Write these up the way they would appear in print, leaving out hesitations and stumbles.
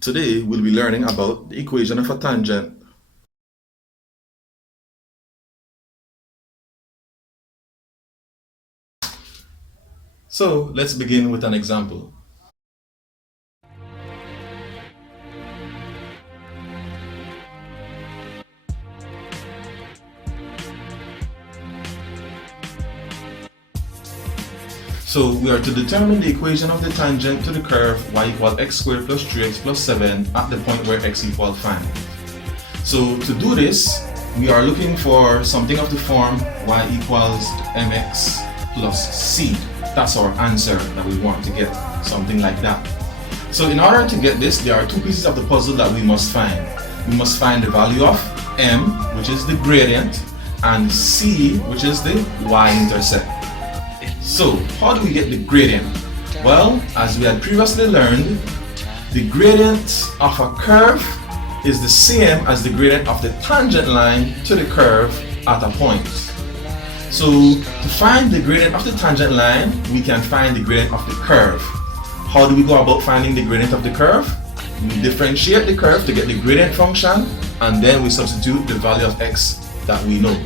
Today we'll be learning about the equation of a tangent. So let's begin with an example. So we are to determine the equation of the tangent to the curve y equals x squared plus 3x plus 7 at the point where x equals 5. So to do this, we are looking for something of the form y equals mx plus c. That's our answer that we want to get, something like that. So in order to get this, there are two pieces of the puzzle that we must find. We must find the value of m, which is the gradient, and c, which is the y-intercept. So how do we get the gradient? Well, as we had previously learned, the gradient of a curve is the same as the gradient of the tangent line to the curve at a point. So to find the gradient of the tangent line, we can find the gradient of the curve. How do we go about finding the gradient of the curve? We differentiate the curve to get the gradient function, and then we substitute the value of x that we know.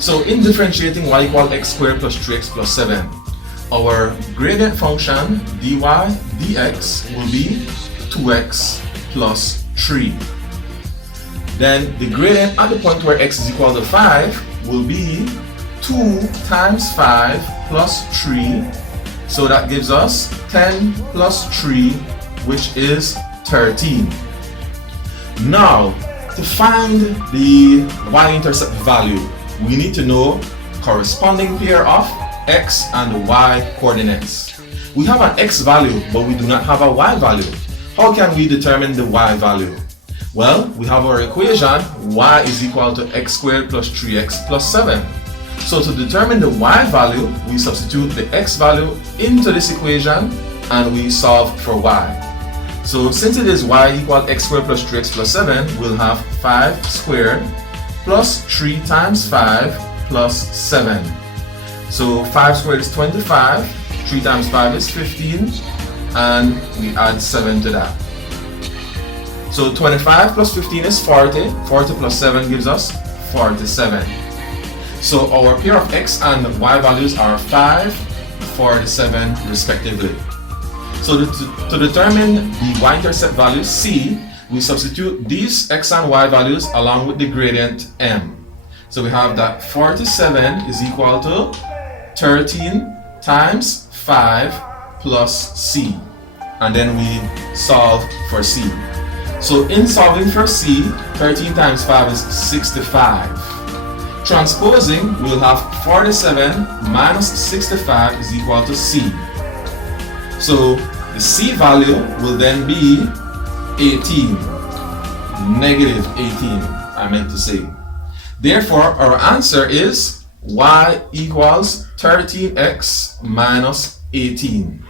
So in differentiating y equals x squared plus 3x plus 7, our gradient function dy dx will be 2x plus 3. Then the gradient at the point where x is equal to 5 will be 2 times 5 plus 3. So that gives us 10 plus 3, which is 13. Now, to find the y-intercept value, we need to know corresponding pair of x and y coordinates. We have an x value, but we do not have a y value. How can we determine the y value? Well, we have our equation y is equal to x squared plus 3x plus 7. So to determine the y value, we substitute the x value into this equation and we solve for y. So since it is y equals x squared plus 3x plus 7, we'll have 5 squared plus 3 times 5 plus 7. So 5 squared is 25, 3 times 5 is 15, and we add 7 to that. So 25 plus 15 is 40, 40 plus 7 gives us 47. So our pair of x and y values are 5, 47 respectively. So to determine the y-intercept value c, we substitute these x and y values along with the gradient m. So we have that 47 is equal to 13 times 5 plus c. And then we solve for c. So in solving for c, 13 times 5 is 65. Transposing, we'll have 47 minus 65 is equal to c. So the c value will then be 18. Negative 18, I meant to say. Therefore, our answer is y equals 13x minus 18.